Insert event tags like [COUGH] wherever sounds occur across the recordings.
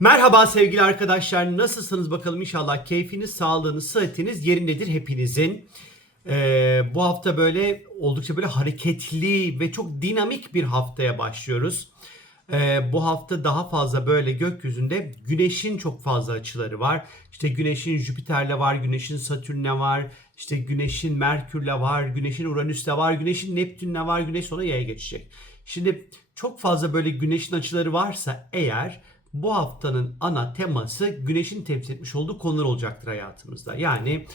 Merhaba sevgili arkadaşlar. Nasılsınız bakalım inşallah keyfiniz, sağlığınız, sıhhatiniz yerindedir hepinizin. Ee, bu hafta böyle oldukça böyle hareketli ve çok dinamik bir haftaya başlıyoruz. Ee, bu hafta daha fazla böyle gökyüzünde güneşin çok fazla açıları var. İşte güneşin Jüpiter'le var, güneşin Satürn'le var, işte güneşin Merkür'le var, güneşin Uranüs'le var, güneşin Neptün'le var, güneş sonra yaya geçecek. Şimdi çok fazla böyle güneşin açıları varsa eğer bu haftanın ana teması güneşin temsil etmiş olduğu konular olacaktır hayatımızda. Yani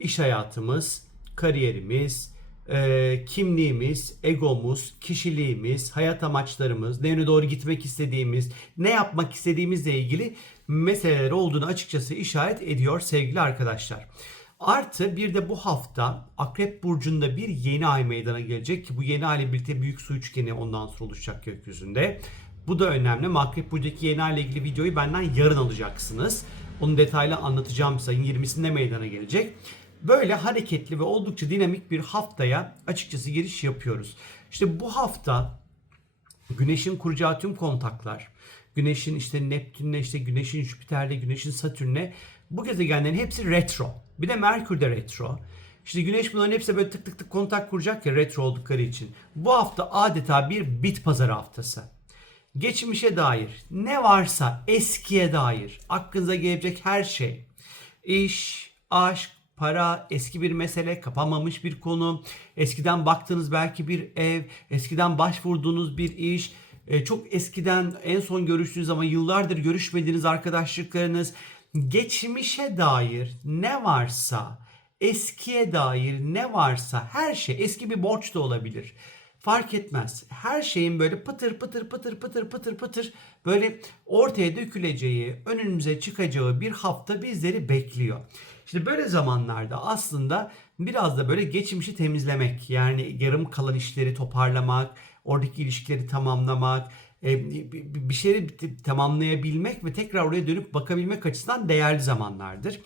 iş hayatımız, kariyerimiz, e, kimliğimiz, egomuz, kişiliğimiz, hayat amaçlarımız, ne yöne doğru gitmek istediğimiz, ne yapmak istediğimizle ilgili meseleler olduğunu açıkçası işaret ediyor sevgili arkadaşlar. Artı bir de bu hafta Akrep Burcu'nda bir yeni ay meydana gelecek ki bu yeni ay ile birlikte büyük su üçgeni ondan sonra oluşacak gökyüzünde. Bu da önemli. Makrep Burcu'daki yeni ilgili videoyu benden yarın alacaksınız. Onu detaylı anlatacağım sayın 20'sinde meydana gelecek. Böyle hareketli ve oldukça dinamik bir haftaya açıkçası giriş yapıyoruz. İşte bu hafta Güneşin kuracağı tüm kontaklar, Güneşin işte Neptün'le, işte Güneşin Jüpiter'le, Güneşin Satürn'le bu gezegenlerin hepsi retro. Bir de Merkür de retro. İşte Güneş bunların hepsi böyle tık tık tık kontak kuracak ya retro oldukları için. Bu hafta adeta bir bit pazarı haftası. Geçmişe dair ne varsa eskiye dair aklınıza gelebilecek her şey. İş, aşk, para, eski bir mesele, kapanmamış bir konu, eskiden baktığınız belki bir ev, eskiden başvurduğunuz bir iş, e, çok eskiden en son görüştüğünüz ama yıllardır görüşmediğiniz arkadaşlıklarınız, geçmişe dair ne varsa, eskiye dair ne varsa her şey, eski bir borç da olabilir. Fark etmez. Her şeyin böyle pıtır pıtır pıtır pıtır pıtır pıtır böyle ortaya döküleceği, önümüze çıkacağı bir hafta bizleri bekliyor. İşte böyle zamanlarda aslında biraz da böyle geçmişi temizlemek, yani yarım kalan işleri toparlamak, oradaki ilişkileri tamamlamak, e, bir şeyleri tamamlayabilmek ve tekrar oraya dönüp bakabilmek açısından değerli zamanlardır.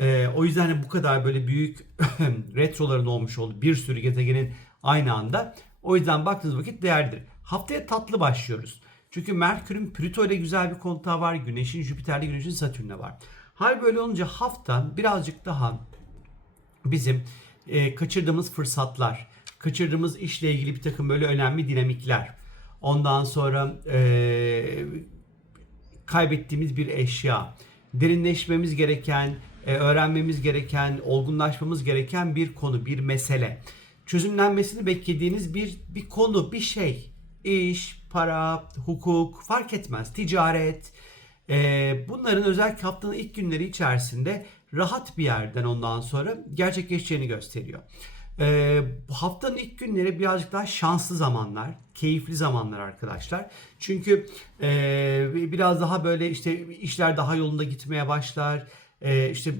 E, o yüzden hani bu kadar böyle büyük [LAUGHS] retroların olmuş olduğu bir sürü gezegenin aynı anda o yüzden baktığınız vakit değerlidir. Haftaya tatlı başlıyoruz. Çünkü Merkür'ün Plüto ile güzel bir kontağı var. Güneş'in Jüpiter'le Güneş'in Satürn'le var. Hal böyle olunca hafta birazcık daha bizim e, kaçırdığımız fırsatlar, kaçırdığımız işle ilgili bir takım böyle önemli dinamikler. Ondan sonra e, kaybettiğimiz bir eşya, derinleşmemiz gereken, e, öğrenmemiz gereken, olgunlaşmamız gereken bir konu, bir mesele. Çözümlenmesini beklediğiniz bir bir konu, bir şey. İş, para, hukuk fark etmez. Ticaret. E, bunların özellikle haftanın ilk günleri içerisinde rahat bir yerden ondan sonra gerçekleşeceğini gösteriyor. Bu haftanın ilk günleri birazcık daha şanslı zamanlar, keyifli zamanlar arkadaşlar. Çünkü e, biraz daha böyle işte işler daha yolunda gitmeye başlar. E, işte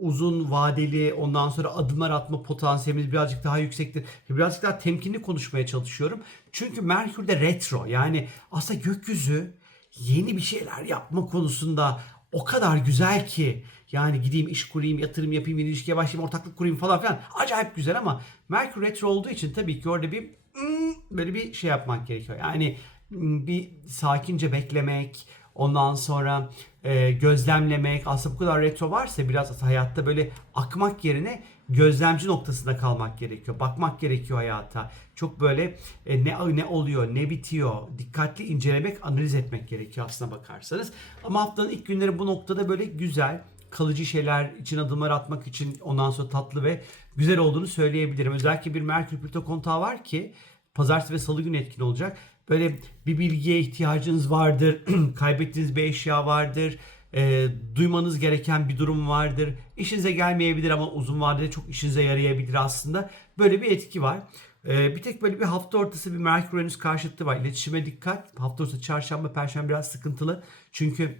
uzun vadeli ondan sonra adımlar atma potansiyelimiz birazcık daha yüksektir. Birazcık daha temkinli konuşmaya çalışıyorum. Çünkü Merkür de retro yani aslında gökyüzü yeni bir şeyler yapma konusunda o kadar güzel ki yani gideyim iş kurayım, yatırım yapayım, yeni ilişkiye başlayayım, ortaklık kurayım falan filan. Acayip güzel ama Merkür retro olduğu için tabii ki orada bir hmm, böyle bir şey yapmak gerekiyor. Yani hmm, bir sakince beklemek, ondan sonra e, gözlemlemek. Aslında bu kadar retro varsa biraz hayatta böyle akmak yerine gözlemci noktasında kalmak gerekiyor. Bakmak gerekiyor hayata. Çok böyle e, ne ne oluyor, ne bitiyor, dikkatli incelemek, analiz etmek gerekiyor aslına bakarsanız. Ama haftanın ilk günleri bu noktada böyle güzel, kalıcı şeyler için adımlar atmak için ondan sonra tatlı ve güzel olduğunu söyleyebilirim. Özellikle bir Merkür Plüto kontağı var ki pazartesi ve salı günü etkin olacak. Böyle bir bilgiye ihtiyacınız vardır, [CLEARS THROAT] kaybettiğiniz bir eşya vardır, e, duymanız gereken bir durum vardır. İşinize gelmeyebilir ama uzun vadede çok işinize yarayabilir aslında. Böyle bir etki var. E, bir tek böyle bir hafta ortası bir Merkür Venüs karşıtlığı var. İletişime dikkat. Hafta ortası çarşamba, perşembe biraz sıkıntılı. Çünkü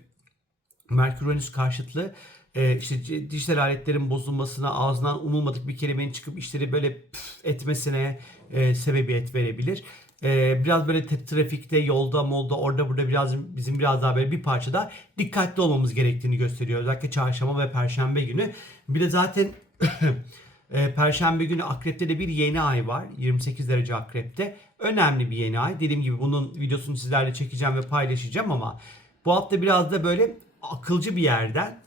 Merkür Venüs karşıtlığı e, işte dijital aletlerin bozulmasına, ağzından umulmadık bir kelimenin çıkıp işleri böyle etmesine e, sebebiyet verebilir. E, biraz böyle te- trafikte, yolda, molda, orada burada biraz bizim biraz daha böyle bir parça da dikkatli olmamız gerektiğini gösteriyor. Özellikle çarşamba ve perşembe günü. Bir de zaten [COUGHS] e, Perşembe günü Akrep'te de bir yeni ay var. 28 derece Akrep'te. Önemli bir yeni ay. Dediğim gibi bunun videosunu sizlerle çekeceğim ve paylaşacağım ama Bu hafta biraz da böyle akılcı bir yerden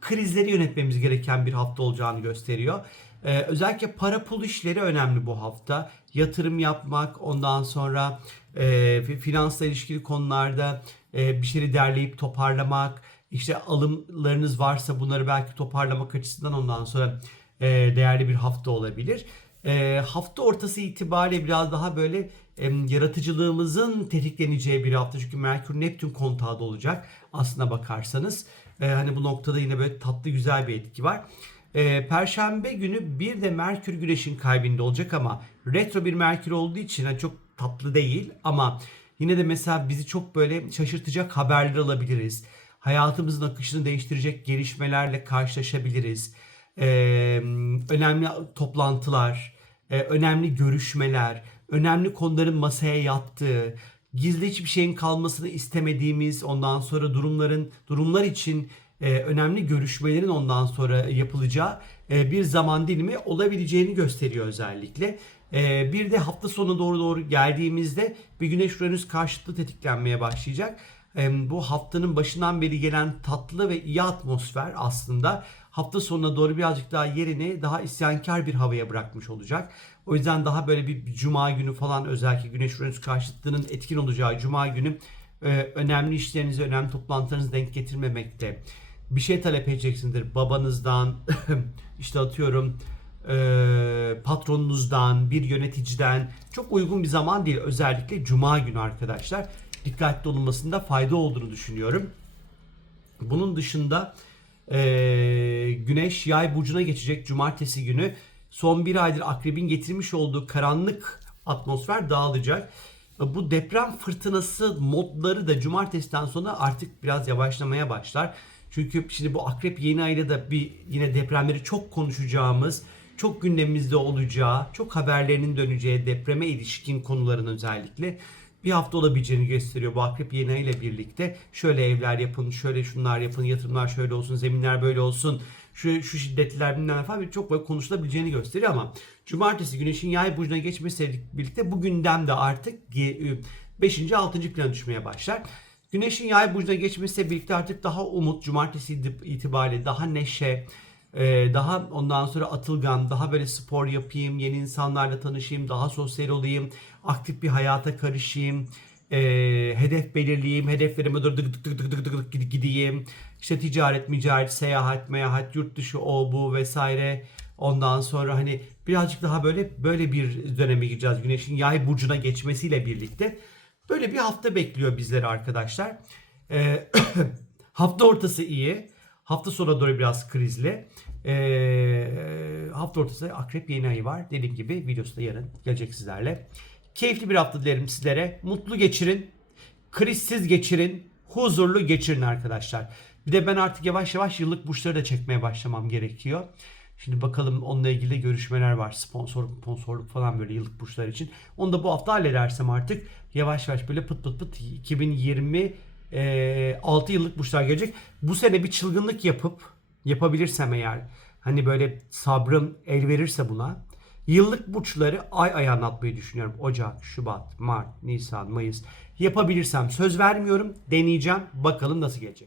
krizleri yönetmemiz gereken bir hafta olacağını gösteriyor. Ee, özellikle para pul işleri önemli bu hafta. Yatırım yapmak, ondan sonra e, finansla ilişkili konularda e, bir şeyleri derleyip toparlamak, işte alımlarınız varsa bunları belki toparlamak açısından ondan sonra e, değerli bir hafta olabilir. E, hafta ortası itibariyle biraz daha böyle e, yaratıcılığımızın tetikleneceği bir hafta. Çünkü Merkür Neptün kontağı da olacak aslına bakarsanız. E, hani bu noktada yine böyle tatlı güzel bir etki var. E, Perşembe günü bir de Merkür Güneş'in kalbinde olacak ama retro bir Merkür olduğu için hani çok tatlı değil ama yine de mesela bizi çok böyle şaşırtacak haberler alabiliriz. Hayatımızın akışını değiştirecek gelişmelerle karşılaşabiliriz. E, önemli toplantılar, e, önemli görüşmeler, önemli konuların masaya yattığı, gizli hiçbir şeyin kalmasını istemediğimiz, ondan sonra durumların durumlar için e, önemli görüşmelerin ondan sonra yapılacağı e, bir zaman dilimi olabileceğini gösteriyor özellikle. E, bir de hafta sonu doğru doğru geldiğimizde bir Güneş Uranüs karşıtlığı tetiklenmeye başlayacak. Bu haftanın başından beri gelen tatlı ve iyi atmosfer aslında hafta sonuna doğru birazcık daha yerini daha isyankar bir havaya bırakmış olacak. O yüzden daha böyle bir cuma günü falan özellikle Güneş Uranüs karşıtlığının etkin olacağı cuma günü önemli işlerinizi, önemli toplantılarınızı denk getirmemekte. Bir şey talep edeceksindir babanızdan, [LAUGHS] işte atıyorum e, patronunuzdan, bir yöneticiden. Çok uygun bir zaman değil özellikle cuma günü arkadaşlar. Dikkatli olunmasında fayda olduğunu düşünüyorum. Bunun dışında e, Güneş yay burcuna geçecek cumartesi günü. Son bir aydır akrebin getirmiş olduğu karanlık atmosfer dağılacak. Bu deprem fırtınası modları da cumartesiden sonra artık biraz yavaşlamaya başlar. Çünkü şimdi bu akrep yeni ayda da bir yine depremleri çok konuşacağımız, çok gündemimizde olacağı, çok haberlerinin döneceği depreme ilişkin konuların özellikle bir hafta olabileceğini gösteriyor bu akrep yeni ay ile birlikte. Şöyle evler yapın, şöyle şunlar yapın, yatırımlar şöyle olsun, zeminler böyle olsun, şu, şu şiddetliler bilmem falan çok böyle konuşulabileceğini gösteriyor ama cumartesi güneşin yay burcuna geçmesiyle birlikte bu gündem de artık 5. 6. plana düşmeye başlar. Güneşin yay burcuna geçmesiyle birlikte artık daha umut, cumartesi itibariyle daha neşe, e, daha ondan sonra atılgan, daha böyle spor yapayım, yeni insanlarla tanışayım, daha sosyal olayım, aktif bir hayata karışayım, e, hedef belirleyeyim, hedeflerime doğru dık dık dık dık dık dık gideyim. İşte ticaret, micaret, seyahat, meyahat, yurt dışı, o bu vesaire. Ondan sonra hani birazcık daha böyle böyle bir döneme gireceğiz. Güneşin yay burcuna geçmesiyle birlikte. Böyle bir hafta bekliyor bizleri arkadaşlar. Ee, [COUGHS] hafta ortası iyi. Hafta sonu doğru biraz krizli. Ee, hafta ortası akrep yeni ayı var. Dediğim gibi videosu da yarın gelecek sizlerle. Keyifli bir hafta dilerim sizlere. Mutlu geçirin. Krizsiz geçirin. Huzurlu geçirin arkadaşlar. Bir de ben artık yavaş yavaş yıllık burçları da çekmeye başlamam gerekiyor. Şimdi bakalım onunla ilgili görüşmeler var. Sponsorluk, sponsorluk falan böyle yıllık burçlar için. Onu da bu hafta halledersem artık yavaş yavaş böyle pıt pıt pıt 2020 e, 6 yıllık burçlar gelecek. Bu sene bir çılgınlık yapıp yapabilirsem eğer hani böyle sabrım el verirse buna yıllık burçları ay ay anlatmayı düşünüyorum. Ocak, Şubat, Mart, Nisan, Mayıs yapabilirsem söz vermiyorum. Deneyeceğim. Bakalım nasıl gelecek.